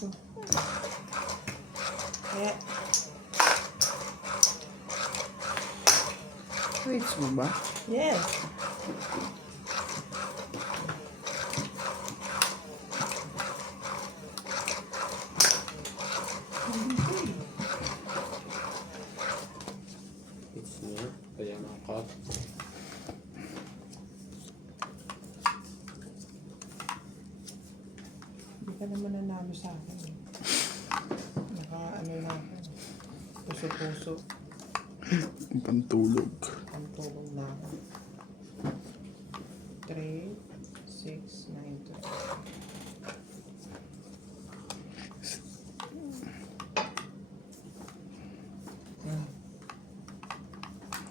ko. Kaya, Rates mo ba? yes. It's niya. Kaya naka-cut. Hindi ka naman nanalo sa akin. Naka-ano na ako. Puso-puso. Ang pantulog. Ang tulong na ako. 3, 6, 9, 2.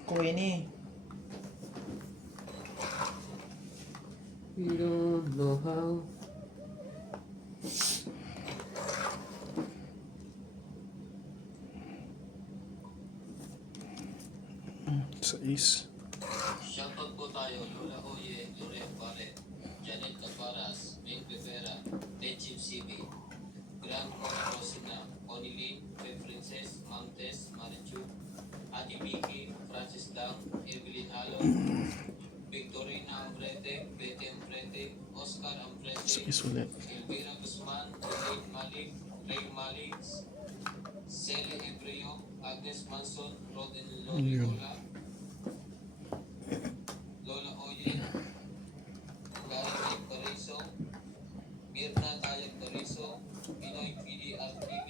Kuya ni. We don't know how. Sais. Shoutout po tayo, Lola Oye, Lorem Barret, Janet Caparas, Ming Rivera, Tejim CB, Grand Rosina, Onilin, Princess, Montes, Marichu, Adi Vicky, Francis Dang, Evelyn Halo, Victorina Ambrete, Betty Ambrete, Oscar Ambrete, Sais ulit. Elvira Guzman, Elaine Malik, Ray Malik, Cele Embryo, Agnes Manson, Roden Loriola, Lola Oye, Gary Pariso, Mirna Tayag Pariso, Pinoy PDRTV,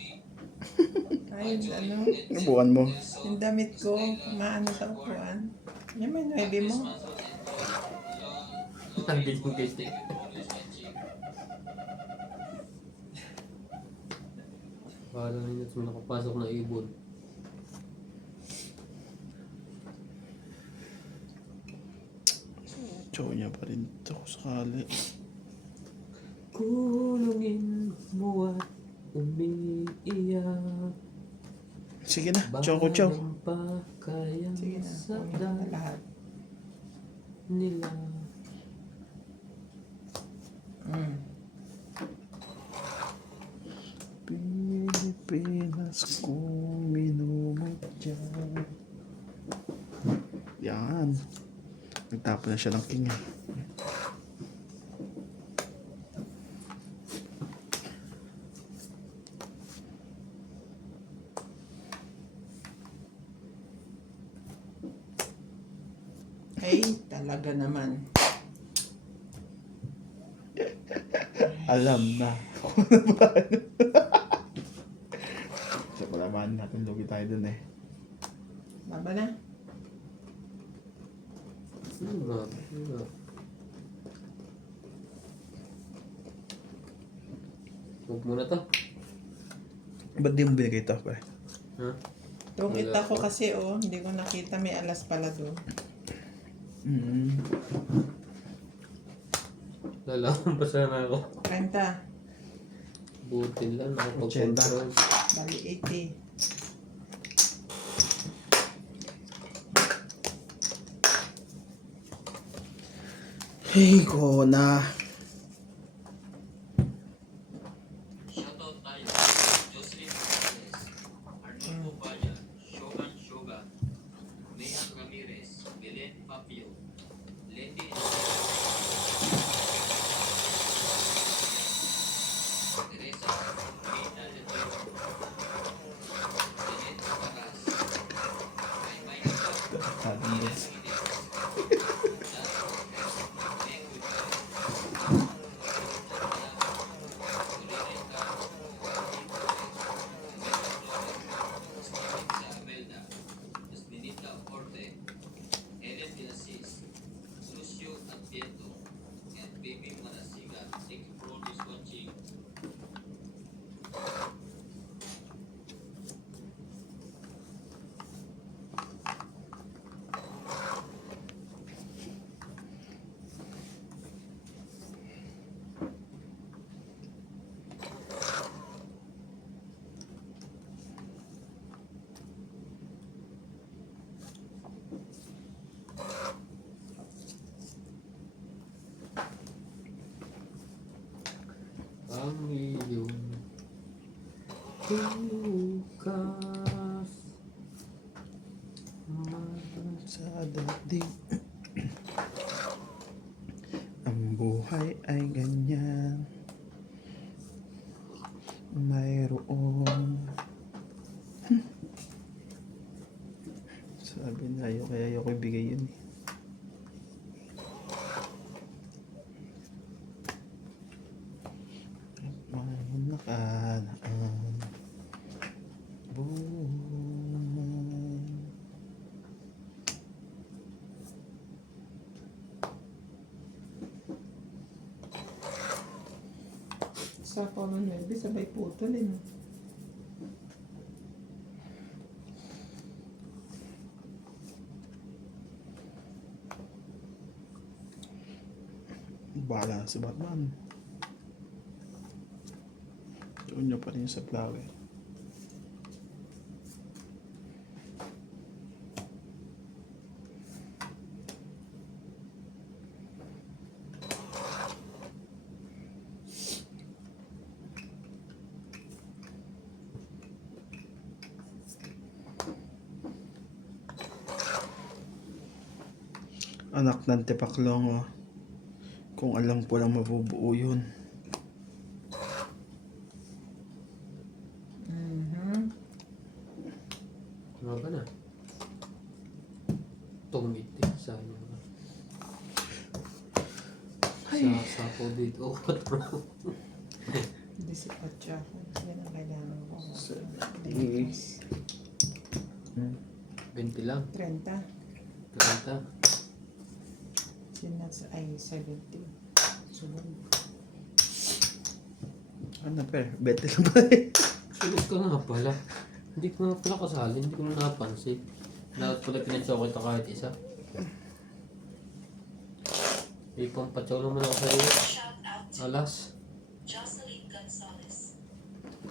Ay, ano? Nabuhan mo. Yung damit ko, maano sa upuan. Yan may 9 mo. Ang gising-gising. Parang yun at may nakapasok na ibon. Chow niya pa rin ito kung sakali. Kulungin mo at umiiyak. Sige na, chow ko chow. Balang pa kaya Sige na, kunin ko na lahat. nila. Pilipinas kung minumutya. Yan. Nagtapon na siya ng king. Ay, talaga naman. Alam na. Sa palaman natin, lugi tayo dun eh. Baba na. Huwag muna to. Ba't di mo binigay ito, pare? Ha? Yung ita ko kasi, oh, hindi ko nakita. May alas pala doon. Lalaman pa sana ako. 30. Buti lang, nakapag-control. Bali, 80. Hey, ko na. Shoutout tayo, Jocelyn Gonzalez, Arnulfo Valla, Shogan Shogan, Nehan Ramirez, Belen Papio, Lendy Teresa, Rita Letero, Janet Caparas, May Sabi mo. Baby Marasiga, thank you for always watching. Ang iyong Bukas. Sa daigdig. Ang buhay ay ganyan. Mayroon. Sabi na kaya ayoko ibigay yun eh. Manakaan ang buhay. Sa Paulo 9, sabay putol eh. No? Bahala na si Batman. Doon niya pa rin sa flower. Anak ng Tipaklong, oh. Kung alam ko lang mabubuo yun. Ano ba na? Tumiti. Sayang na. Sa ako dito. 4. Hindi si Pacha ako. Yan ang kailangan ko. 20 lang. 30. 30. Sinats ay 70. Sunod. Ano per? Bete lang ba eh? Sulit ka nga pala. Hindi ko nga pala kasali. Hindi ko na napansin. Dapat pala pinatsaw kita kahit isa. Ipampatsaw naman ako sa iyo. Alas. Jocelyn Gonzalez.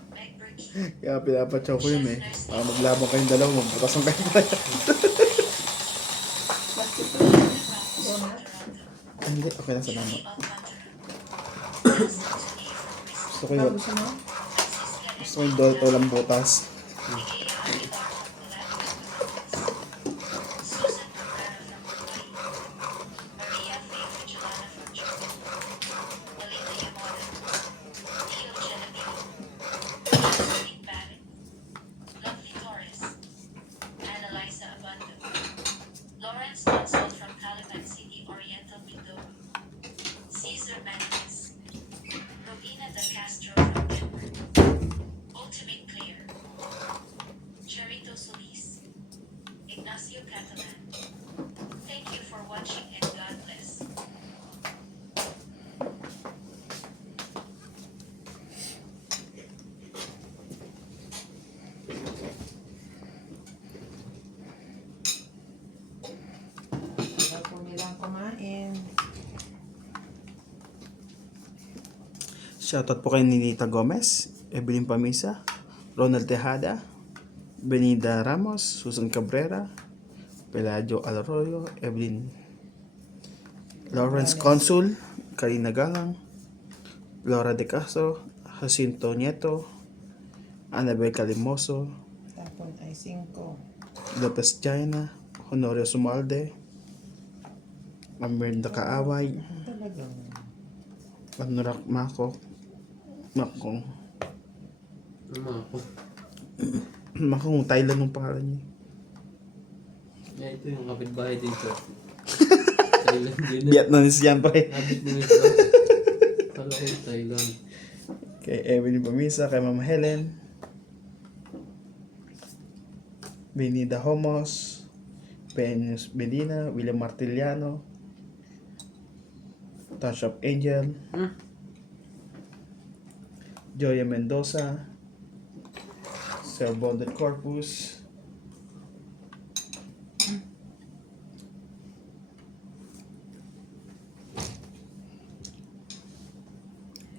Meg Burkey. Kaya pinapatsaw ko yun eh. Para maglabang kayong dalawa, magbutas ang kayo pa yan. Hindi, okay na salamat. Gusto ko yun. Tapos ano? Gusto ko yung dito lang butas. Susan Cabrera from Hawaii. Maria Faye Vigilana from Japan. Melinda Yamada. Theo Genevieve. Josephine Barrett. Lovely Torres. Annalisa Abando. Lawrence Consol from Calapan City, Oriental Mindoro. Cesar Menendez. Robina De Castro from Denver. Ultimate Clear. Cherito Solis. Ignacio Catalan. Thank you for watching and God bless. Wala po nilang kumain. Shoutout po kay Ninita Gomez, Evelyn Pamisa, Ronald Tejada, Benida Ramos, Susan Cabrera, Peladio Alroyo, Evelyn Lawrence Consul, Karina Galang, Laura De Castro, Jacinto Nieto, Anabel Calimoso, Tapon ay 5. Lopez Jaina, Honorio Sumalde, Amirda Kaaway, Talagang. Panurak Mako, Makong, Ano ako? Makong Thailand ng pangalan niya. Ito yung kapitbahay dito. Thailand din. Vietnamese yan pa eh. Kapit mo ito. Kala ko yung Thailand. Kay Evelyn Pamisa, kay Mama Helen, Benida Homos, Venus Medina, William Martiliano, Touch of Angel, Joya Mendoza, Sir Bonded Corpus,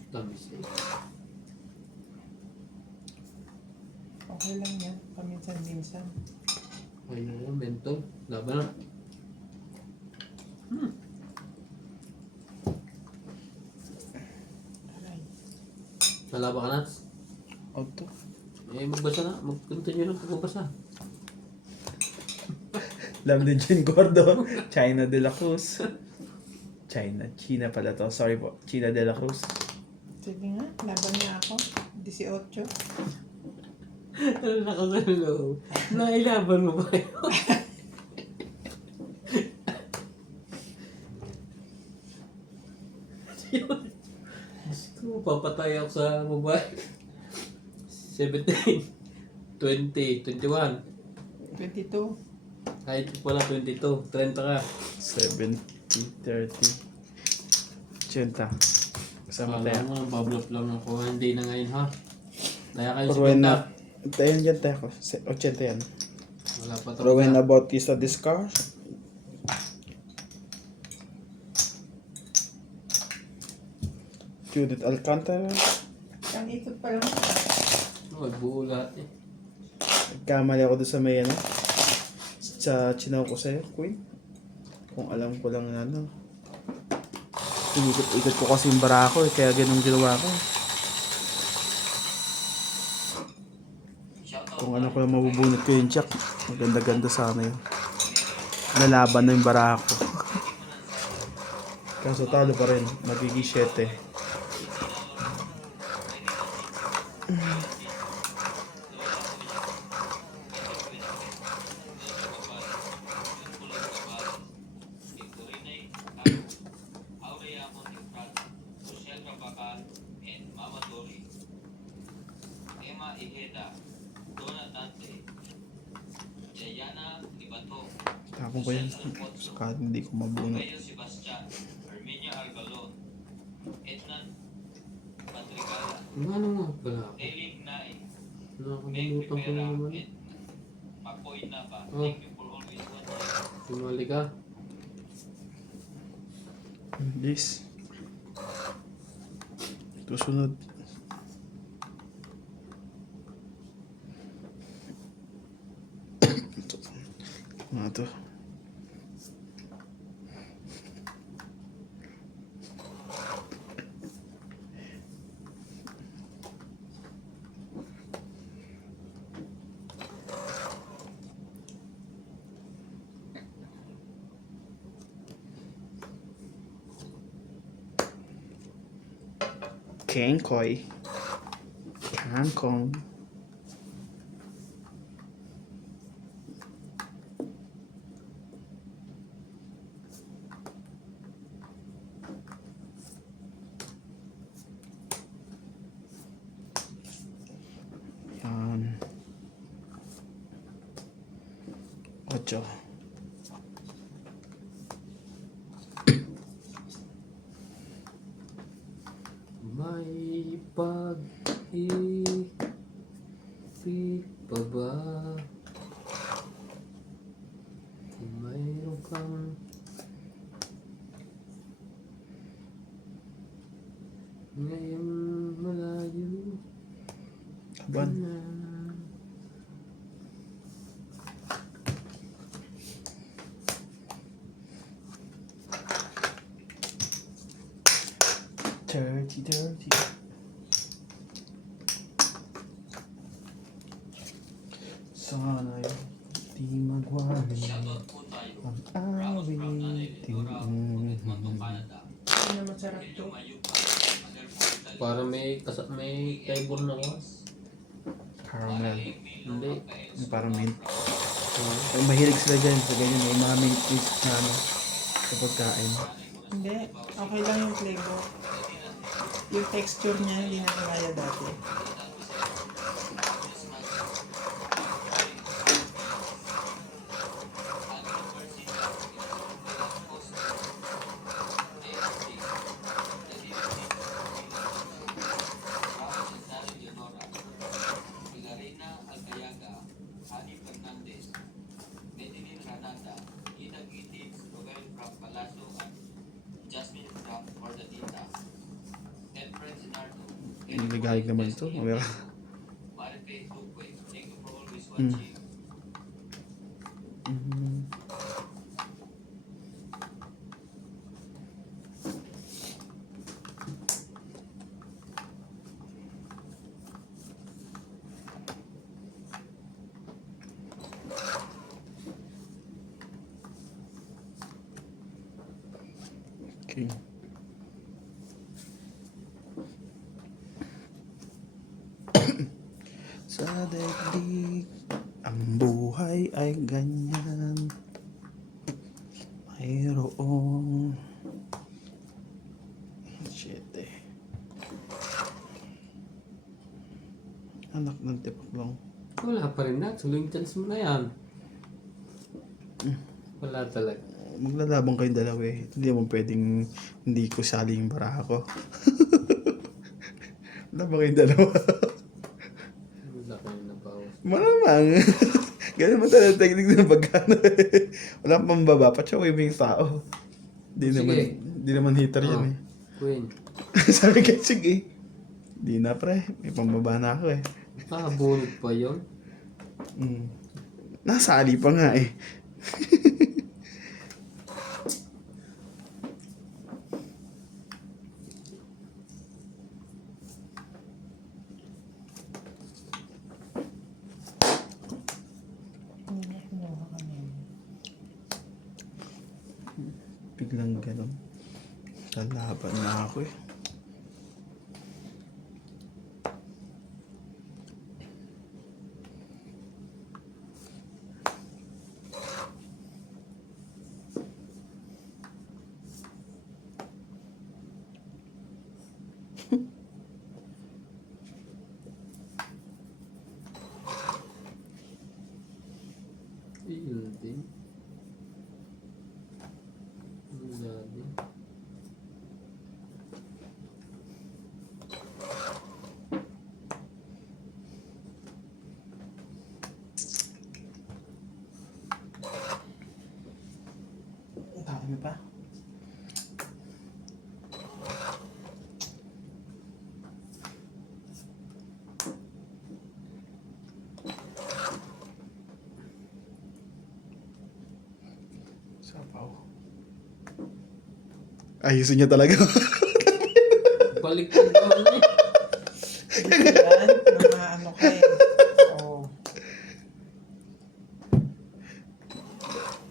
Tamis eh. Okay lang yan. Paminsan-minsan. Ayun, mentol. Laban na. Aray. Nalaba ka na? Auto. Magbasa na. Mag-continue lang pagbabasa. Love ni Jen Gordo. China de la Cruz. China pala to. Sorry po. China de la Cruz. Sige nga, laban niya ako. 18. Ano na ka sa loob? Nailaban mo ba yun? Diyos ko, papatay ako sa mobile. 17, 20, 21. 22. Kahit pala 22, 30 ka. 70, 30. 80. Kasama tayo. Alam mo, bablop lang ako. Hindi na ngayon ha. Kaya kayo Rowena. 50. Ayan dyan tayo ko. 80 yan. Wala pa to. Rowena Bautista Discar. Judith Alcantara. Isang ikot pa lang. Buo lahat eh. Nagkamali ako doon sa may ano. Sa chinaw ko sa'yo, Queen. Kung alam ko lang na ano. Inikot-ikot ko kasi yung barako eh. Kaya ganun ginawa ko. Kung ano ko lang mabubunot ko yung check. Maganda-ganda sana yun. Nalaban na yung barako. Kaso talo pa rin. Magiging 7. Aurea Monteprado, Rochelle Rabacal, and Mama Dori. Emma Ijeda, Donna Dante, Jayana Libato, Tapos ko yan. Saka hindi ko mabunot. Romeo Sebastian, Armenia Argalon, Ednan Patricala, Ano nga pala ako? Eileen Nay, Meg Nakakalimutan ko na Rivera, naman. and Makoy Nava. Oh. Thank you for always watching. Sumali ka. Yes. Susunod. Ano to? Kangkoy. Kangkong. Yan. 8. May pag-ibig pa ba? Kung mayroon kang ngayong malayo Ban. na. Dirty. Sana'y di magwali Shoutout po tayo. ang Ramos Brown, Nanay awitin. Lidora, Monto Canada. Hindi na masarap to. Elio Mayupa, Manuel Montalito, Para may flavor na ko. Caramel. Hindi. Yung parang mint. Ay, mahilig sila dyan sa ganyan. May mga mint twist na ano sa pagkain. Hindi. Okay lang yung flavor. Yung texture niya, hindi na kaya dati. Pilarina Alcayaga, Ani Fernandez, Medellin Granada, Ida Gittins, Roel from Palazzo, and Jasmine from Ordadita, Efren Sinardo, Nagahig naman ito. Mamaya. Marife Duque. Thank you for always watching. King. Sa daigdig, ang buhay ay ganyan. Mayroong... Shit eh. Anak ng tipaklong. Wala pa rin na. Suling chance mo na yan. Wala talaga. Maglalabang kayong dalawa eh. Hindi mo pwedeng hindi ko sali yung baraha ko. Labang kayong dalawa. Wala kayo na bawas. Malamang. Ganun mo talaga technique ng pagkano eh. Wala pang baba. Patsaway mo yung tao. Sige. Di naman hitter yan Oh, eh. Queen. Sabi ka, sige. Di na pre. May pambaba na ako eh. Bunot pa yun. Mm. Nasali pa nga eh. Hindi, kinuha kami. Biglang ganun. Lalaban na ako eh. Yun din. Wala din. Dami pa. Sapaw. Ayusin niya talaga. Balik ko naman eh. Dito yan, mga ano ka eh. Oh.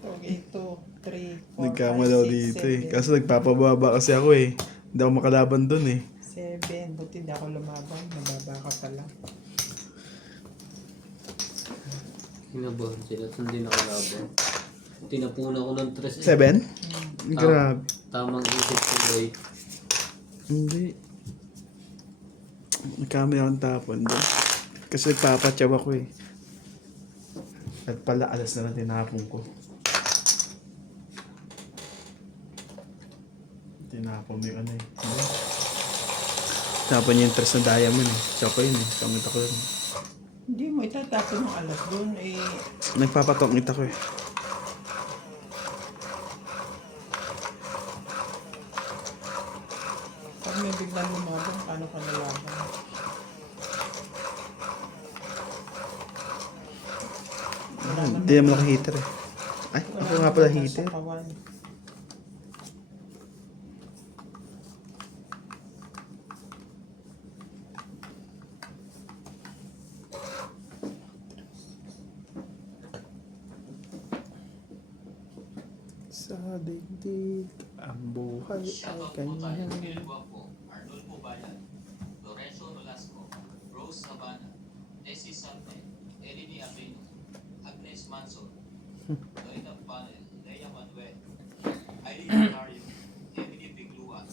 Okay, 2, 3, 4, Nagkamali ako 5, 6, dito eh. 7. Kaso nagpapababa kasi ako eh. Hindi ako makalaban dun eh. 7. Buti hindi ako lumaban. Nababa ka pala. Kinabahan sila. Saan din nakalaban. Tinapuna ko ng 3 eh. 7? Grabe. Tamang isip ko boy. Hindi. Nagkamali akong tapon doon. Kasi nagpapatsaw ako eh. At pala alas na lang tinapon ko. Tinapon mo yung ano eh. Ano? Tinapon niya yung tres na diamond eh. Tsaka yun eh. Kamit ako yun. Hindi mo itatapon ng alas doon eh. Nagpapatongit ako eh. Pag may biglang lumaban, paano ka nalaban? Wala Hindi naman ako heater eh. Ay, ako nga pala naman heater. sa kawan. Sa digdig, ang buhay ay Shoutout po tayo. ganyan. Miguel Guapo, Arnulfo Bayan, Lorenzo Nolasco, Rose Sabana, Tessie Sante, Eleni Aquino, Agnes Manson, Loida Panel, Lea Manuel, Irene Cario, Emily Biglua,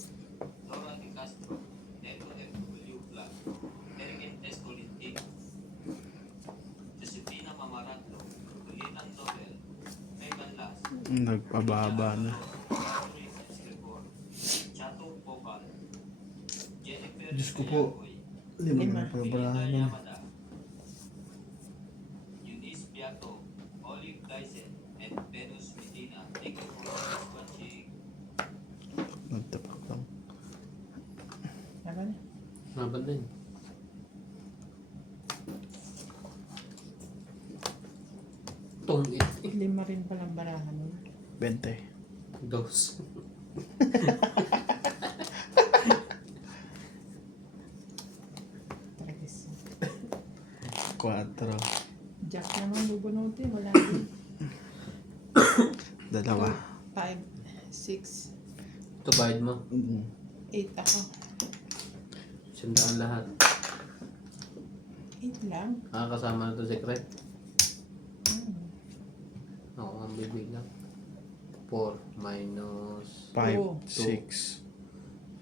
Laura Di Castro, Neto F.W. Clark, Eric S. Colintin, Josefina Mamaratlo, Linan Nobel, Megan Las, Nagpababa na. Chato Popal, Jennifer Diyos ko po. Lima na pala barahan. Eunice Piato, Olive Dyson, and Venus Medina. Thank you for watching. Nagtapak lang. Laban na. Laban din. Tungit. 5 rin palang barahan mo. 20. Dos. Tres. 4. Jack naman bubunutin. Wala din. Dalawa. 5, 6, Ito bayad mo. 8 ako. Sandaan lahat. 8 lang. Kasama na to secret. Hmm. Ako ang bibigyan. 4 minus 5, Oo. 6,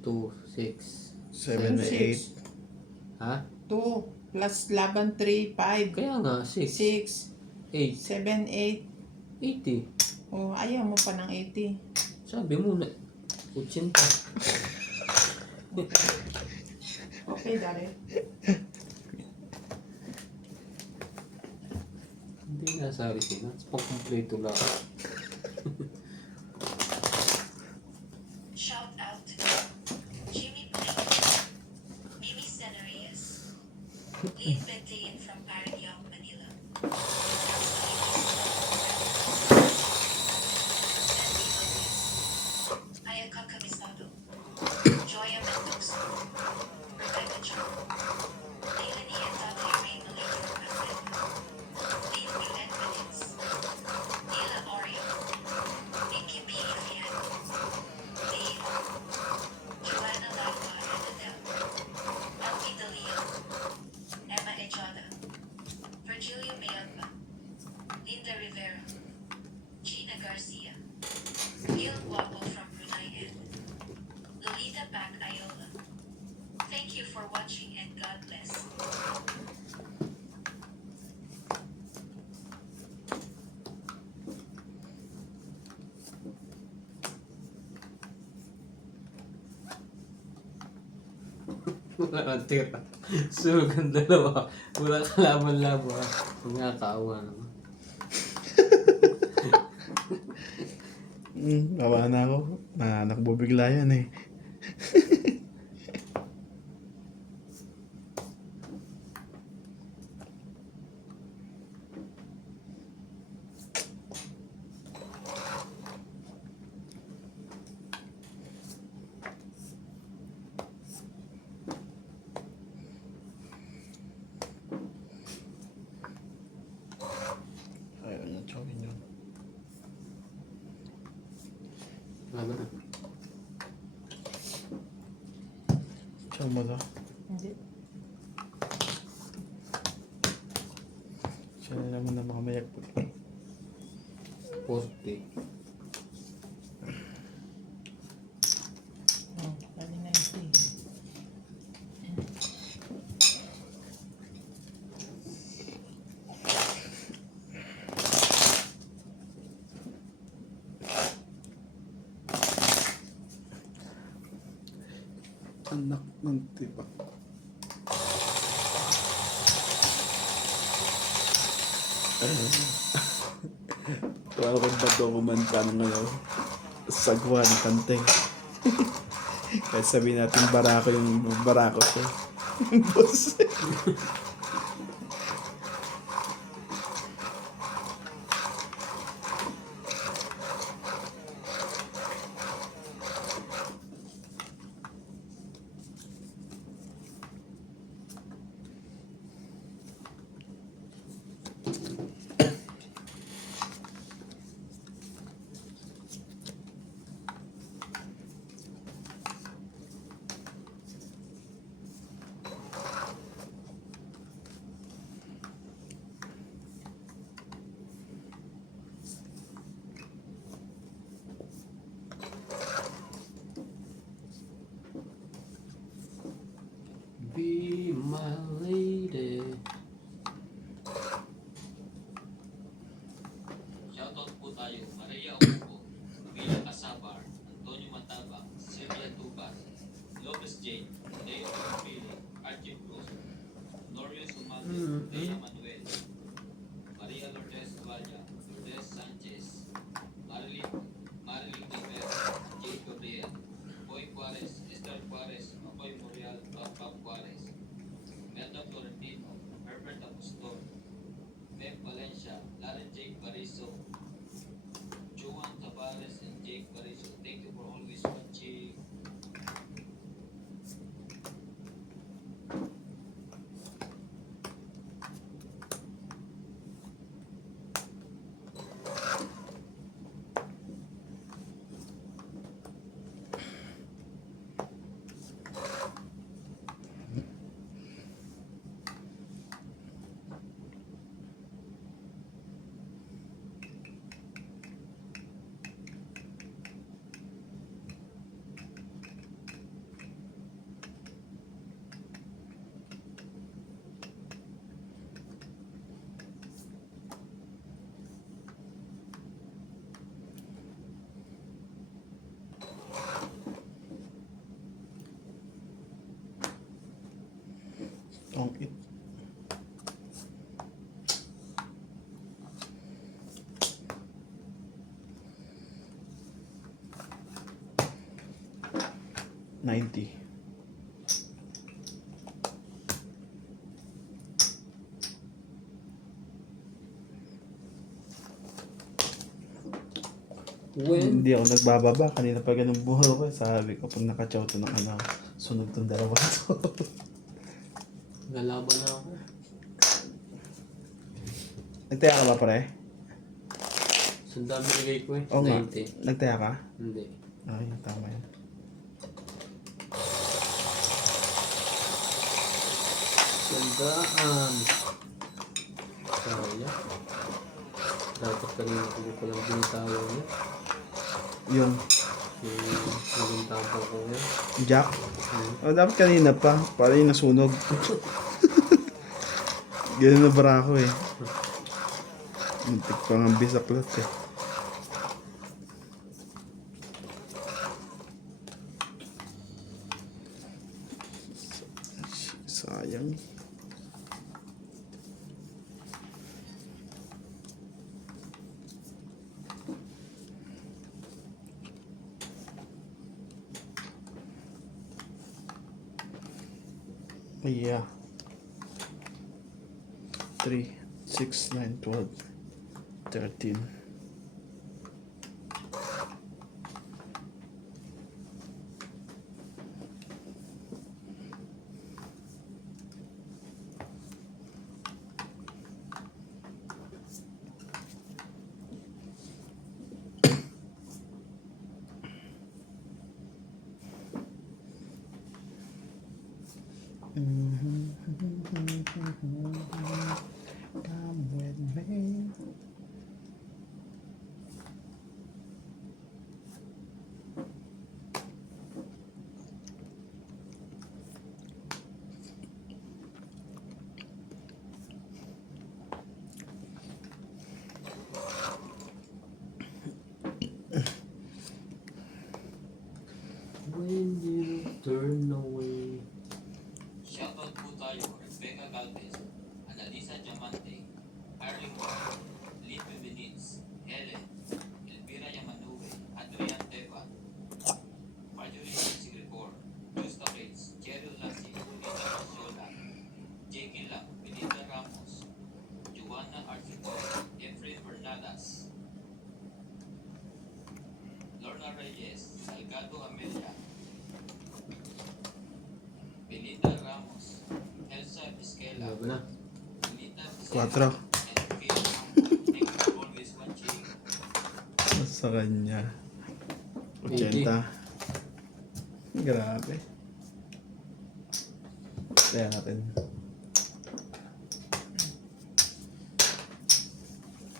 2, 6. 7, 8. Ha? 2 plus laban 3, 5, Kaya nga, 6. 6, 8. 7, 8. 80. Oh, ayaw mo pa ng 80. Sabi mo na. 80. Okay, Daryl. Hindi nga sa Arizona. Pang-kompleto lang. Shout out to Jimmy Blake, Mimi Senarias, Lean Bentain from Parañaque, Manila. Ayaka Camisado, Joya Mendoza, Rebecca John, Leilani and Tatay Ray Malay from Atlanta, Lean Glenn Williams, Nila Oreo, Nikki P. Fian, Lee Joanna Lagua and Adele, Alfie De Leon, Emma Ejada, Virgilio Mayamba, Linda Rivera, Gina Garcia, Il Guapo from Brunei and Lolita Pac Ayola. Thank you for watching and God bless. Wala kang tira. Sunog ang dalawa. Wala kalaban-laban. Mga kaawa naman. Kawa na ako. Nakabubigla yan eh. Ayaw niya, chowin yun. Laban na. Chow mo to. Hindi. Siya na naman na makamayag po. 40. Oh, kali 90. Anak ng tipak. Tuwa ko ba ito kumanta ng ngayon? Sagwa ng kanteng. Kahit sabihin natin barako yung barako ko. Boss. Be my lady. Shoutout po tayo, Maria Opo, Villa Casabar, Antonio Matabang, Sylvia Tubas, Lopez J, Leo Pili, Archie Cruz, Norio Sumates, Lea Manuel, Maria Lourdes Valla, Lourdes Sanchez, Marilyn Gabriel, Jade Gabriel, Boy Juarez, Esther Juarez, Makoy Morial, Pap Juarez, Melda Florentino, Herbert Apostol, Mem Valencia, Lauren Jake Bariso, Juan Tavares, and Jake Bariso. Thank you for always watching. 90. When? Hindi ako nagbababa. Kanina pa ganun buho ko. Sabi ko, pag nakachow to ng ano, sunog tong dalawa to. Lalaban na ako. Nagtaya ka ba, pare? Ang dami nilagay ko eh. Oo nga. 90. Nagtaya ka? Hindi. Ay, tama yan. Gandaan. Sayang. Dapat kanina ko pa lang binitawan niya. Yung Yung naging tampo ko yan. jack. Oh, dapat kanina pa. Para yung nasunog. Ganun na bara ako eh. Muntik pa nga bisaklat eh. Sayang. Yeah. 3, 6, 9, 12, 13. Come with me. When you turn away. Shoutout po tayo, Rebecca Galvez, Analisa Diamante, Arling Moore, Lipe Benitz, Helen, Elvira Yamanue, Adrian Teva, Marjorie Sigrigor, Justa Reyes, Cheryl Lassie, Nina Marciola, J.K. Lam, Benita Ramos, Joanna Arcito, Efrain Bernadas, Lorna Reyes, Salgado Amelia, Belinda Ramos, Elsa Vizquela, Laban na. Anita 4. and Phil. Thank you for always watching. Sa kanya. 80. Grabe. Kaya natin.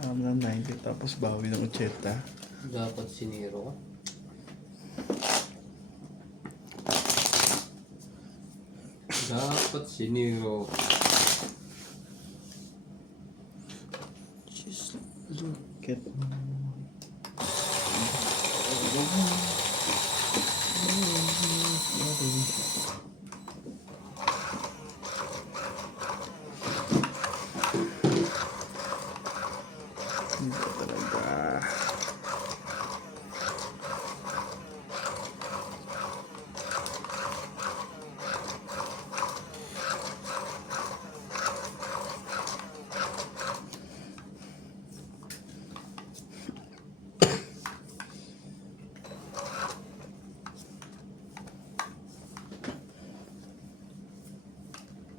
Na 90 tapos bawi ng 80. Dapat siniro ko. Dapat siniro. Just look at Hindi talaga.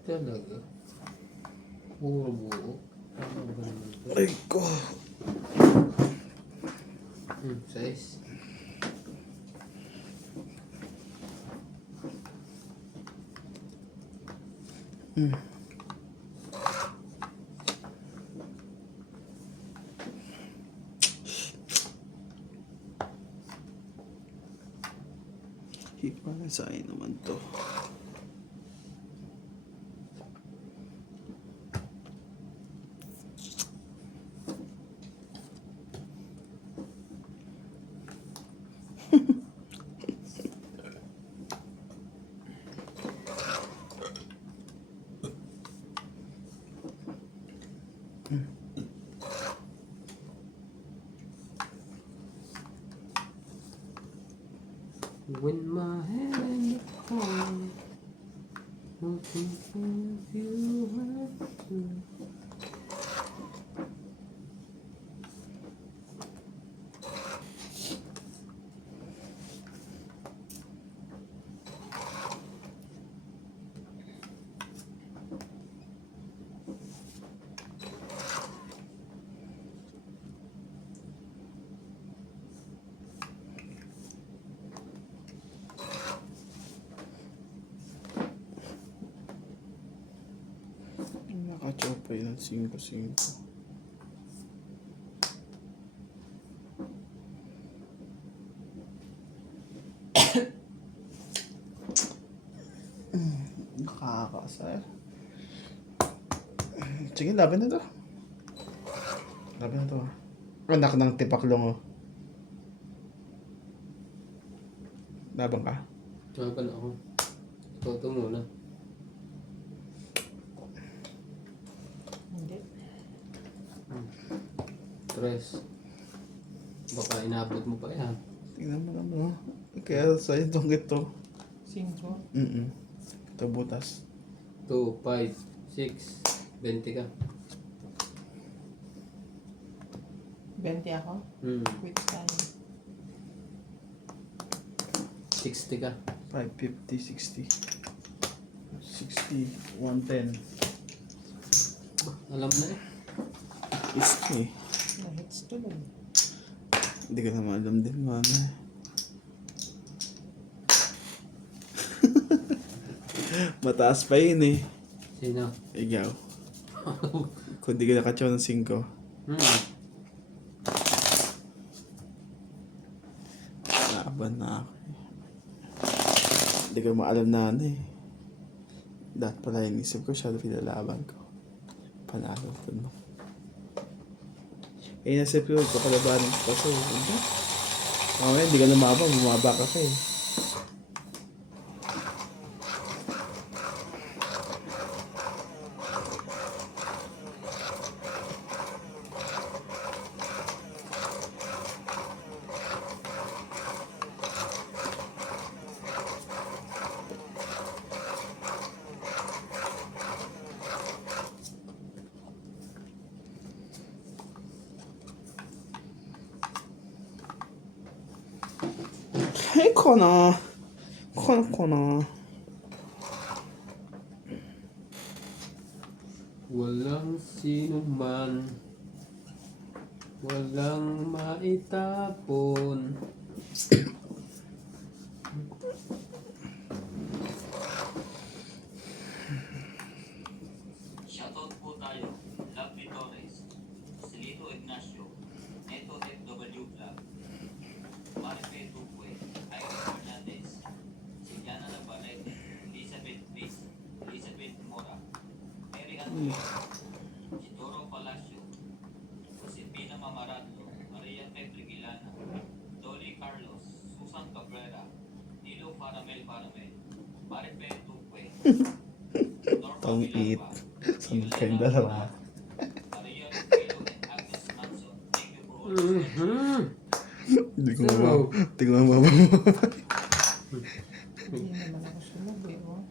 Talaga. Puro buo. Ano ba naman ito? Ay ko. Size. Hipalasay naman to. When my hand Nakachopa yun ng 5-5. Nakakasar. Sige, laban na to. Laban na to. Anak ng tipaklong, oh. Laban ka? Laban ako. Ito muna. Hindi. Tres. Baka inabot mo pa yan. Tingnan mo naman, oh. Kaya sa'yo itong ito. 5. Ito butas. 2, 5, 6, 20 ka. 20 ako? Quit tayo. 60 ka. 550, 60. 60, 110. Alam na eh. It's okay. Na-hits tuloy. Hindi ka naman alam din, man. Mataas pa yun eh. Sino? Ikaw. Kung di ka nakatsaw ng 5. Laban na ako eh. Hindi ko maalam na ano eh. Dapat pala yung isip ko, siya pinalaban ko. Panalo ko no. Eh, nasip ko, kapalabanin ko kasi. Hindi. Mamaya, hindi ka lumabang, bumaba ka pa eh. Hey, Connor. Connor. Walang sino man. Walang maitapon. Shoutout po tayo. Lovely Torres, Silito Ignacio, Neto FW Club, Marife Duque, Iris Fernandez, Siliana Navarrete, Elizabeth Bliss, Elizabeth Mora, Mary Antonio, Isidoro Palacio, Josepina Mamaradlo, Maria Petre Gilana, Dolly Carlos, Susan Cabrera, Nilo Faramel, Marife Duque, Norma Tong eat. Villalba, Sunod kayong dalawa. Maria Rufilo, and Agnes Manson. Thank you for all. Hindi ko mababa. Hindi naman ako sunog eh. Oh.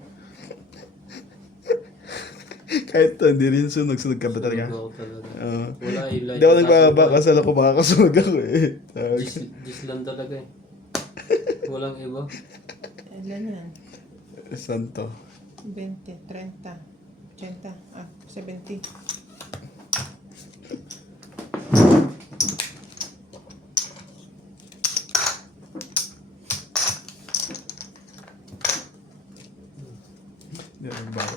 Kahit to, hindi rin sunog ka ba talaga? Sunog ako talaga. Oo. Wala ilay. Hindi ako nagbababa kasi alam ko makakasunog ako eh. Gis lang talaga eh. Walang iba. Ilan yan? Santo. 20, 30, 80, 70. Hindi ako bago.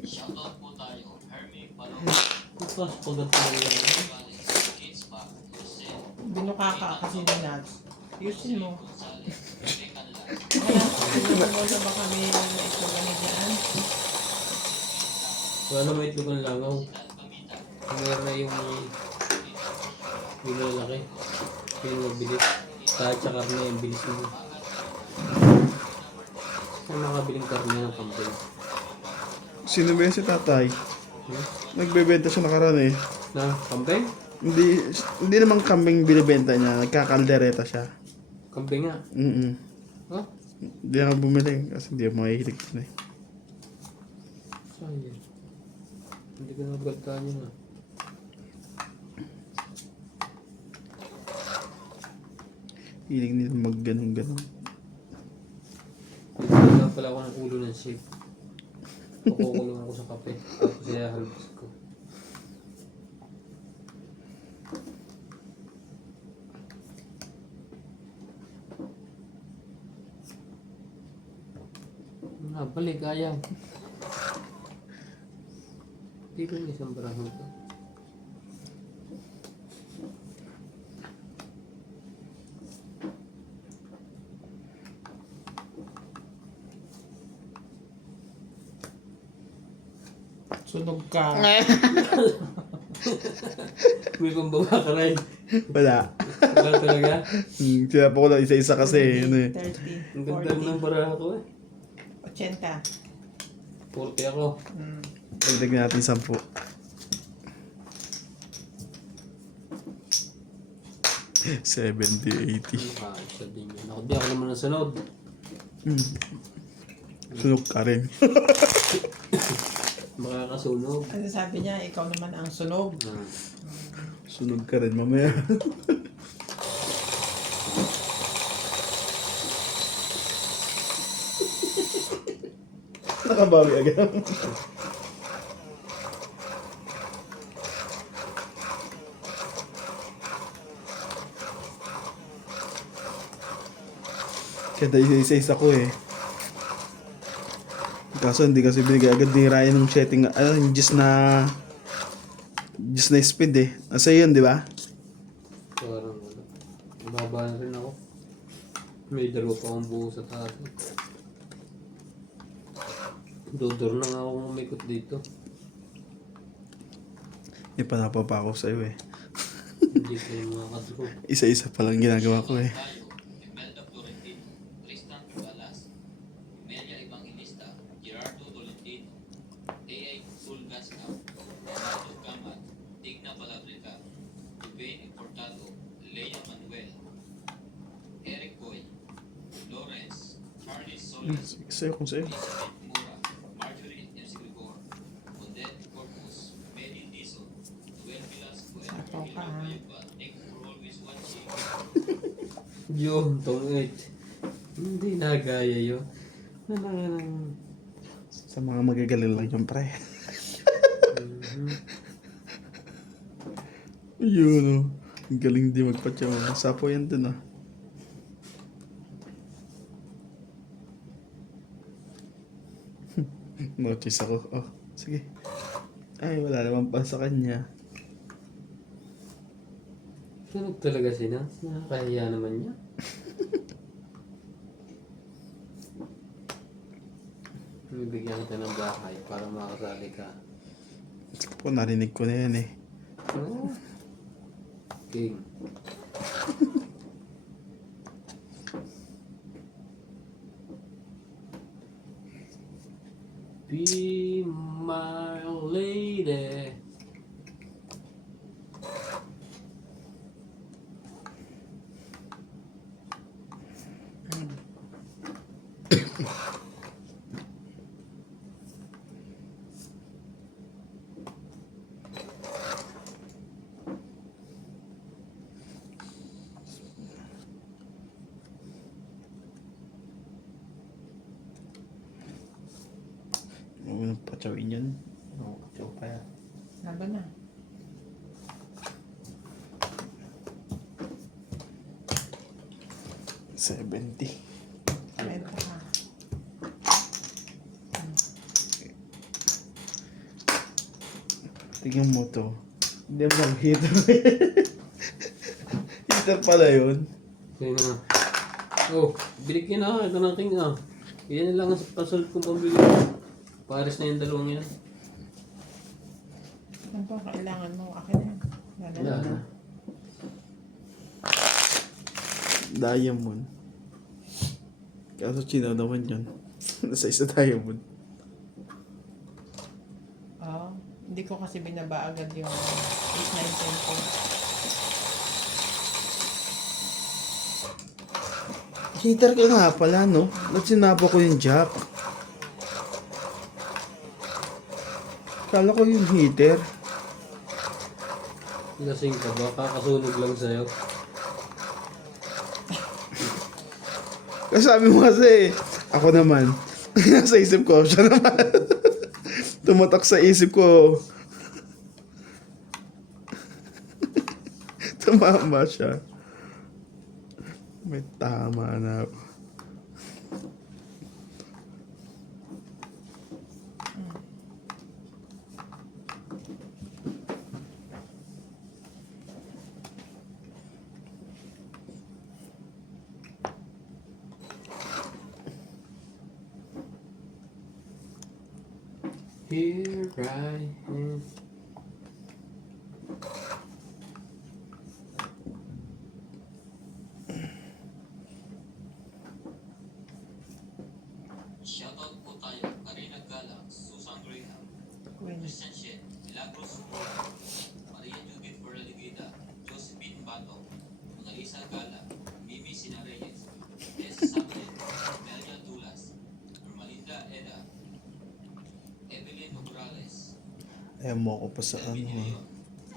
Shoutout po tayo. Hermie Paloma, Tapos pagdating Gonzales, Kids Park, Jose, Binuka ka kasi ni Nads. Ayusin mo. Gonzales, Tecan Lang, Wala, na ba kami naisuganig dyan? wala na may itlogan langaw. Kamita, Meron na yung lalaki. Yung mabilis. Kahit sa karne, yung bilis mo. Saan makabiling karne ng kampay? Sino ba yun si tatay? Nagbebenta siya nakaraan eh. Na, kampay? Hindi naman kambing binibenta niya. Nagkakaldereta siya. Kampay nga. Mm-mm. Huh? Hindi ako bumili kasi hindi ako mahihilig na eh. Sayang. Hindi ko nabagtaan yun ah. Hilig nila mag ganun-ganun. Wala pala ako ng ulo ng shape. Pakukulong ako sa kape. Tapos i-halbis ko. Balik, ayaw. Hindi ko yung isang braso to. Sunog ka. May pambawa ka rin. Wala. Wala talaga. Sinabi ko lang isa-isa kasi. Ano eh. 30, Ang ganda ng 40, baraha ko eh. 80. 40 ako. Mm. Pagdag natin 10. $70, $80. Ah, isa din yun. Ako di ako naman nasunod. Sunog ka rin. Makakasunog. Ano sabi niya, ikaw naman ang sunog. Ah. Sunog ka rin mamaya. Nakabawi agad. Kaya isa-isa ko eh. Kaso hindi kasi binigay agad ni Ryan ng setting, yung just na speed eh. Nasa yun, di ba? Parang wala. Mababa na rin ako. May dalawa pa akong buo sa taas. Dodor na nga ako umikot dito. May panapa pa ako sa'yo eh. Hindi ko yung mga kadro. Isa-isa pa lang ginagawa ko eh. Tayo, Imelda Florentino, Tristan Balas, Imelia Evangelista, Gerardo Tolentino, A.I. Fulgascam, Renato Camat, Digna Palabrica, Dubane Importado, Lea Manuel, Eric Boy, Lawrence, Charles Solis, Sa'yo kung sa'yo. Elizabeth Mura, Marjorie M. Grigor, Odette Corpus, Mary Dizon, Noel Velasco, Sapaw ka, ha? Thank you for always watching. Yung tongit. Hindi nagaya yun. Sa mga magagaling lang yung pre. Yun oh. Ang galing di magpatyaw. Sapo yan dun ah. Notice ako. Oh, sige. Ay, wala naman pa sa kanya. Sunog talaga si Nance. Nakakahiya naman niya. Bibigyan kita ng bahay para makasali ka. Ako, narinig ko na yan eh. Oh. King. Be my lady. Huwag nang patyawin yan. Oo, patyaw pa yan. Laban na. $70. Benta ka. Tingnan mo to. Hindi mo heater. Heater pala yun. Kaya na. Oh, biligyan na. Ito ng king ah. Yan lang ang pasunod kong pambili. Pares na yung dalawang yan. Ano ba kailangan mo? Akin na yan. Wala Wala na. na. Diamond. Kaso chino naman yun. Nasa isa diamond. Oo. Hindi ko kasi binaba agad yung 8, 9, 10 ko. Heater ka nga pala, no? Ba't sinapa ko yung jack? Kala ko yung heater. Lasing ka ba? Kakasunog lang sa'yo. Kasi sabi mo kasi, ako naman, nasa isip ko, siya naman. Tumatak sa isip ko. Tumama siya. May tama na ako. Here I am. Shoutout po tayo, Karina Gala, Susan Graham, Christian Shen, Milagros Sucura, Maria Judith Berligida, Josephine Bato, Annalisa Gala, Mimi Sinareyes, Tessa Samuel, Melia Dulas, Ermalinda Eda, Evelyn Morales, Ayaw mo ako pa sa Erwin ano. Leon,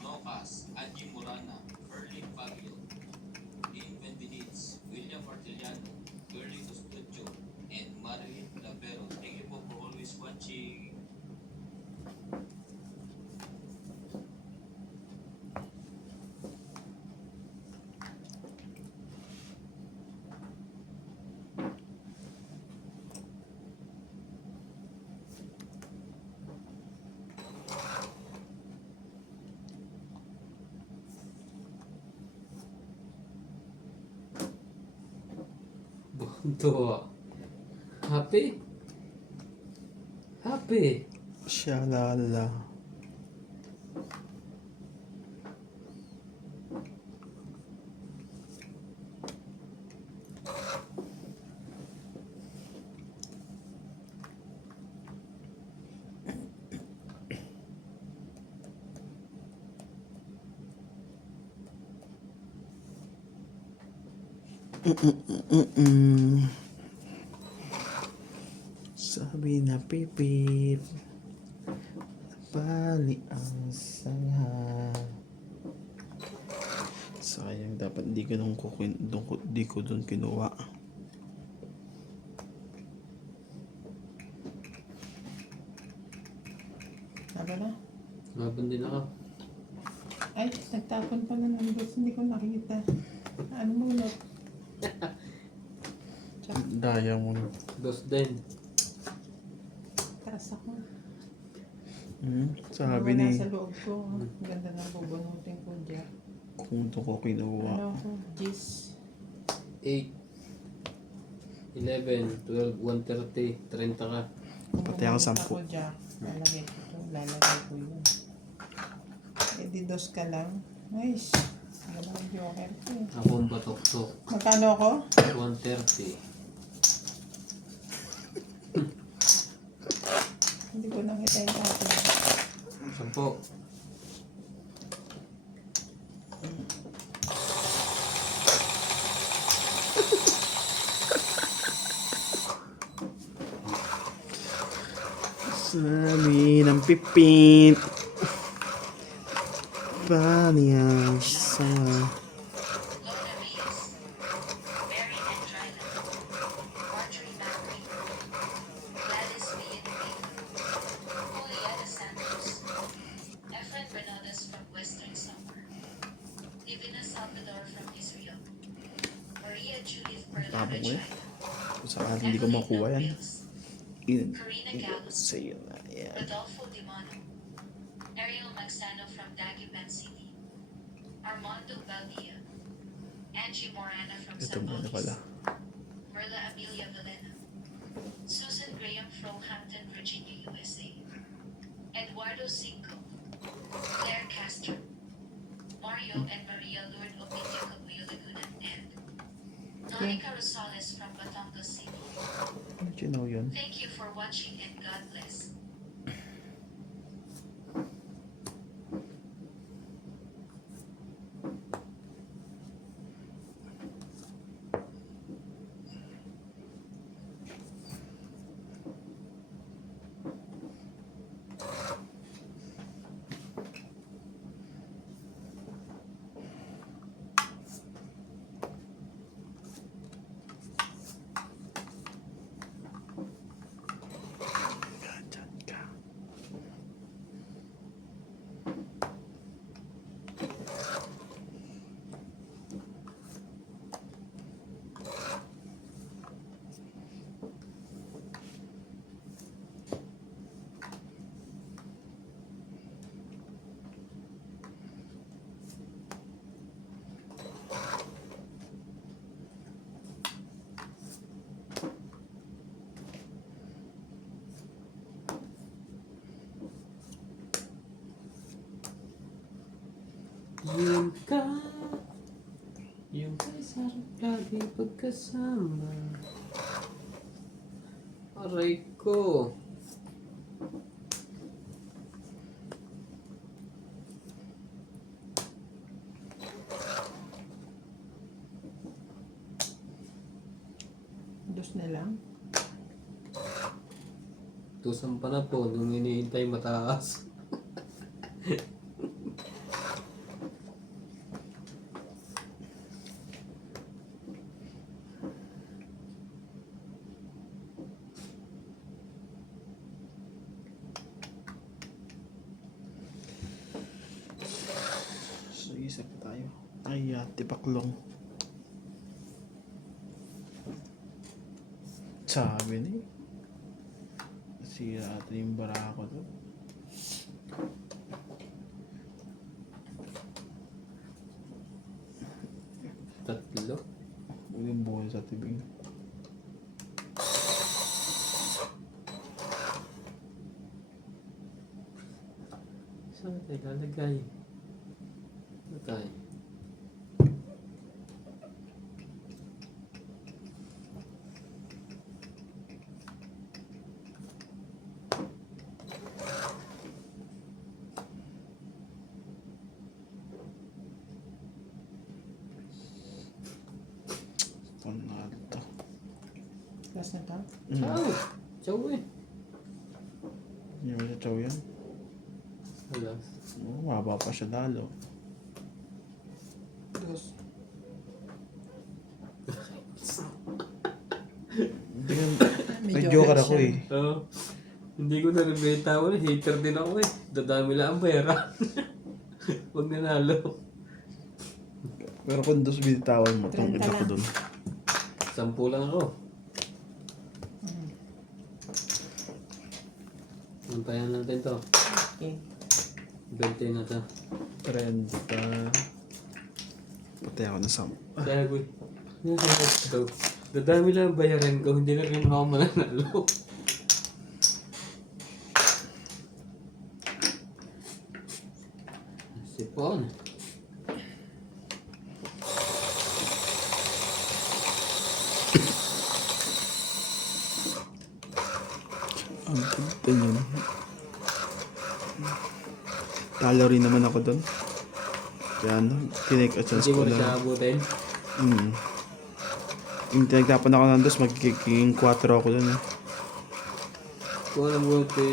Nocas, Angie Morana, Erlin Fabio, Dean Bendenitz, William Artiliano, Bernie Custodio, and Marilyn Labero. Thank you po for always watching. Bunto. Happy? Happy. Shalala. Sabi na pipip, bali ang sanga. Sayang, dapat di ko dun kinuha. Ano na? Laban din ako. Ay, nagtapon pa ng ambos. Hindi ko nakita. Ano mo ulit? Daya mo na. Dos din. Taas ako. Sabi Wala ni, sa loob ko. Ang ganda ng bubunutin ko dyan. kung ito ko kinuha. Ano ko? Gis. 8, 11, 12, 130, 30 ka. Pati ang Bumunot 10. ako dyan. Lalagay ko ito. Lalagay ko yun. Eh, di dos ka lang. Nice. Wala ang joker ko eh. Ako ang batok-tok. Magkano ako? 130. Hindi ko nakita yung atin. 10. Sabi ng pipit, bali ang sanga. Lorna Reyes, Mary and Dryland, Marjorie Macri, Gladys Villanueva, Juliana Santos, Efren Bernardes from Western Samar, Divina Salvador from Israel, Maria Judith Perla Tapos mo yan? China, Kung saan hindi ko makuha yan. Karina Gallus, Sa'yo na yan. Rodolfo Dimano, Ariel Maxano from Dagupan City, Armando Baldia, Angie Morana from Ito muna pala. Zambales, Merla Amelia Valena, Susan Graham from Hampton, Virginia, USA, Eduardo Cinco, Claire Castro, Mario and Maria Lourdes Opidio Cabuyo Laguna, and Monica Rosales from Batangas City. Ano you know yun? Thank you for watching and God bless. Yun ka. Yung kay sarap lagi pagkasama. Aray ko. Dos na lang. Tusan pa na po nung iniintay mataas. So, isa pa tayo. Ay, tipaklong. Sabi ni. Sira ata yung barako to. Tatlo. Huwag yung buhay sa tibing. Saan tayo lalagay? Ano tayo? Tonaldo. Last na to. Chow! Chow eh. Hindi mo siya chow yan. Wala. Oh, mababa pa siya lalo. Dos. Hindi ka... May joker ako eh. Oo. Hindi ko na-rebenta ako. Hater din ako eh. Dadami lang ang bayaran. Huwag nanalo. Pero kung dos binitawan mo, itong 30 ina ko lang. dun. 10 lang ako. Antayan natin to. Okay. 20 na to. 30. Patay ako ng 10. Kaya ko, to. Dadami lang ang bayaran ko. Hindi na rin ako mananalo. Sipon. Ang ganda niyan. Talo rin naman ako dun. Kaya ano, tinake a chance Hindi mo ko na siya lang. abutin. Yung tinagtapan ako ng dos, magiging 4 ako dun eh. Kung alam mo ito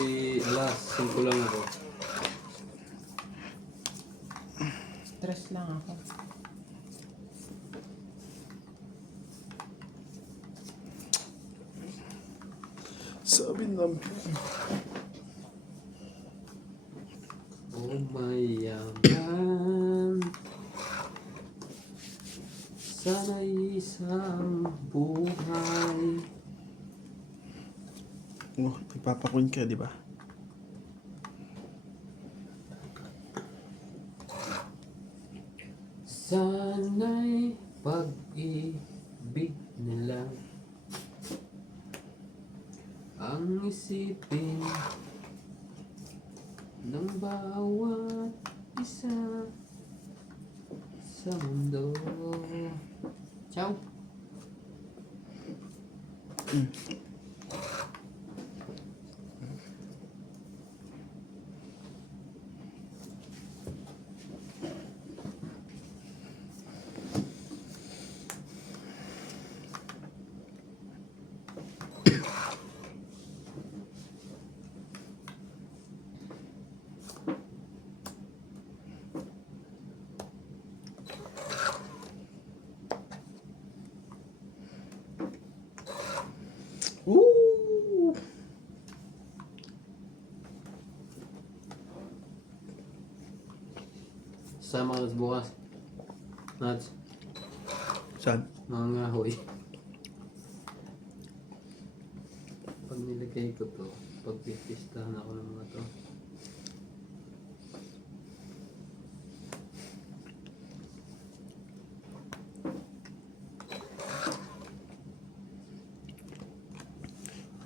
alas, 5 lang ako. Stress lang ako. Sabi ng... Oh my yaman. Sana'y isang buhay. Oh, nagpapakun ka, di ba? Sana'y pag-ibig nila ang isipin ng bawat isa sa mundo. Ciao! Woo! Sama ka bukas. Nats, Saan? mga ngahoy. Pag nilagay ko to, pag pipistahan ako ng mga to.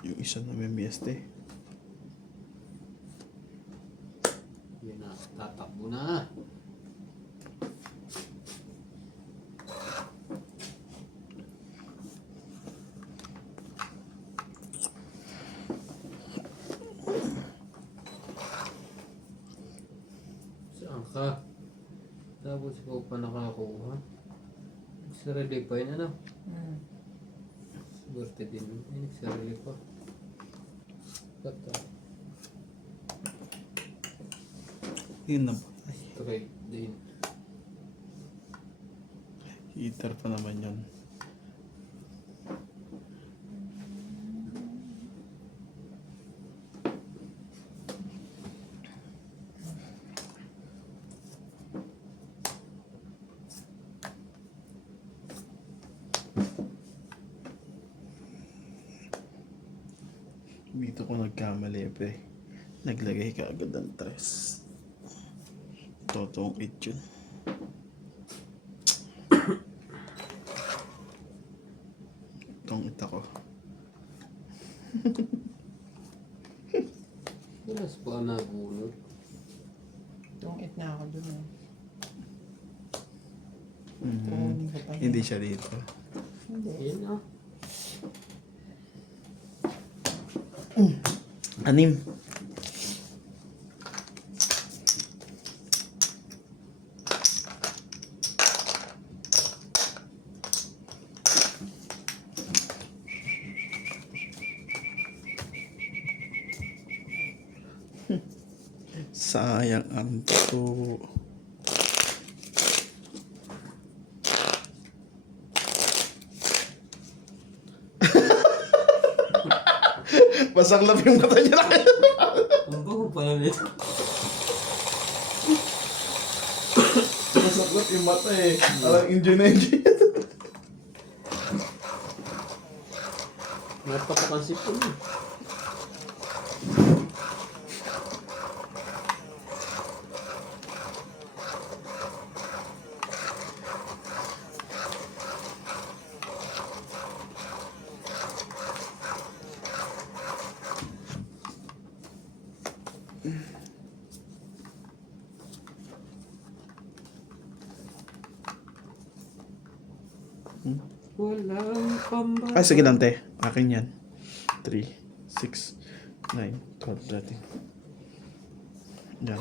Yung isa na may mieste. Yun na, tatakbo na. ka. Tapos ikaw pa nakakuha. Nagsarili pa yun, ano? Hmm. Swerte din. Ay, nagsarili pa. Kata. Yun na ba? Trade din. Heater pa naman yun. Dito ko nagkamali pre. Naglagay ka agad ng tres. Totoong 8 yun. Itong ita ko. Walas pa nagulot. Tungit na ako dun eh. Mhm. Kukunin ko pa yun. Hindi siya dito. Hindi. Ayan ah. Anim. Sayang ang to. Masaklap yung mata niya na. Ang bago pala nito. Masaklap yung mata eh. Parang enjoy na enjoy. Napakakansip ko na. Walang pamba. Ah, sige lang te. Akin yan. 3, 6, 9, 12, 13. Yan.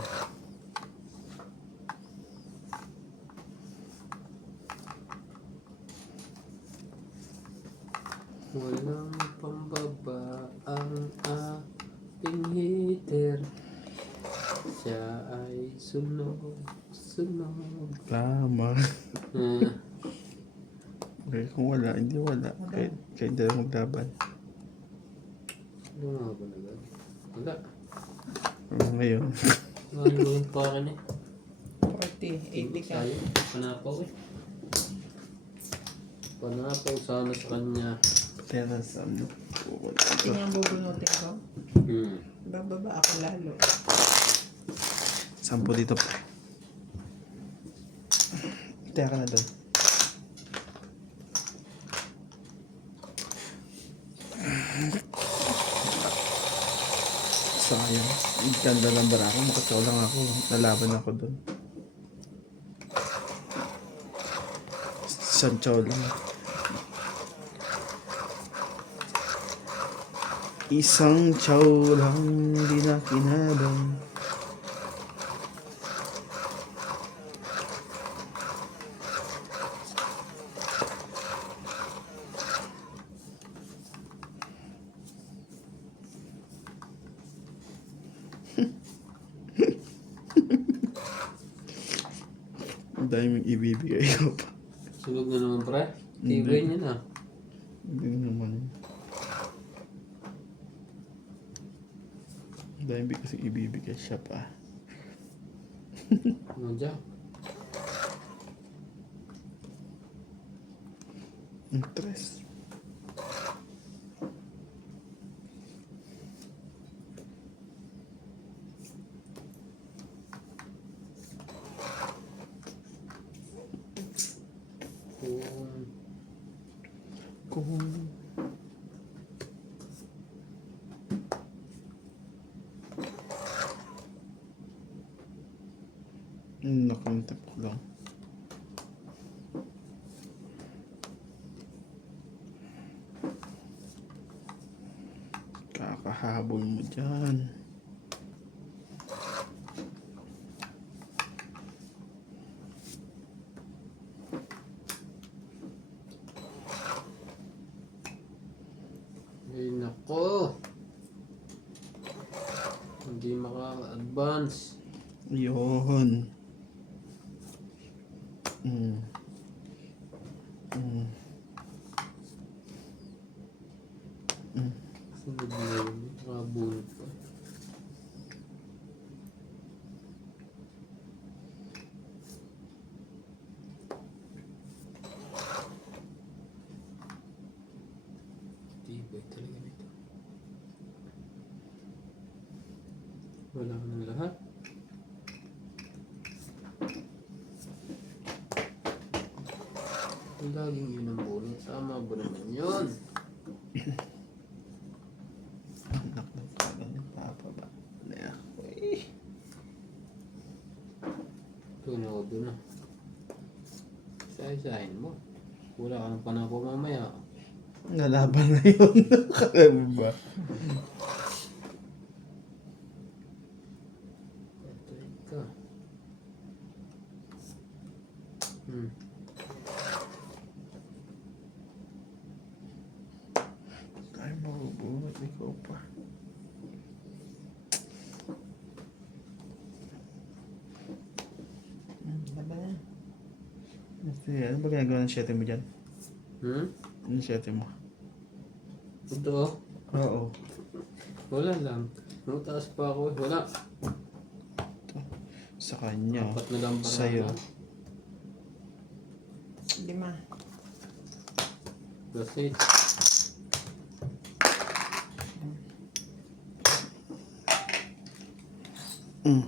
Walang pambaba ang ating heater. Siya ay sunog. Tama. Ah, Okay, kung wala, hindi wala. Kahit dalawa maglaban. ano nga ba naman? Wala. Ngayon. Ano yung pa niya? 40, 80 ka. Sayo. Panapaw eh. Panapaw sana sa kanya. Pera sa ano. Tingnan bubunutin ko. Hmm. Bababa ako lalo. 10 dito pa. Teka ka na doon. Sayang. Ang ganda ng barako. Makataw lang ako. Nalaban ako doon. Isang chow lang. Isang chow lang. Di na kinabang. Ang daming ibibigay ko pa. Sunog na naman pre. Hindi. Tibay niya na. Hindi naman. Ang dami kasi ibibigay siya pa. Ano dyan? Interest. Kung Kung nakantap ko lang. Kakahabol mo dyan. Advance. Yun. Mm. Mm. Mm. Sunod na yun. Nakabunot pa. Tibay talaga nito. Wala ka ng lahat. Laging yun ang bunot. Tama ba naman yun? Anak ng tagal ng papa ba? Uy. Doon ako doon na. Isa-isahin mo. Wala ka ng panako mamaya. Nalaban na yun. Alam mo ba? Patay ka. Ay, mabubunot. Ikaw pa. Laban na. Ano ba ginagawa ng 7 mo dyan? Ano 7 mo? Ito. Oo. Wala lang. Nataas pa ako. Wala. Sa kanya. Apat na lang para Sa'yo. 5. Plus 8. Mm.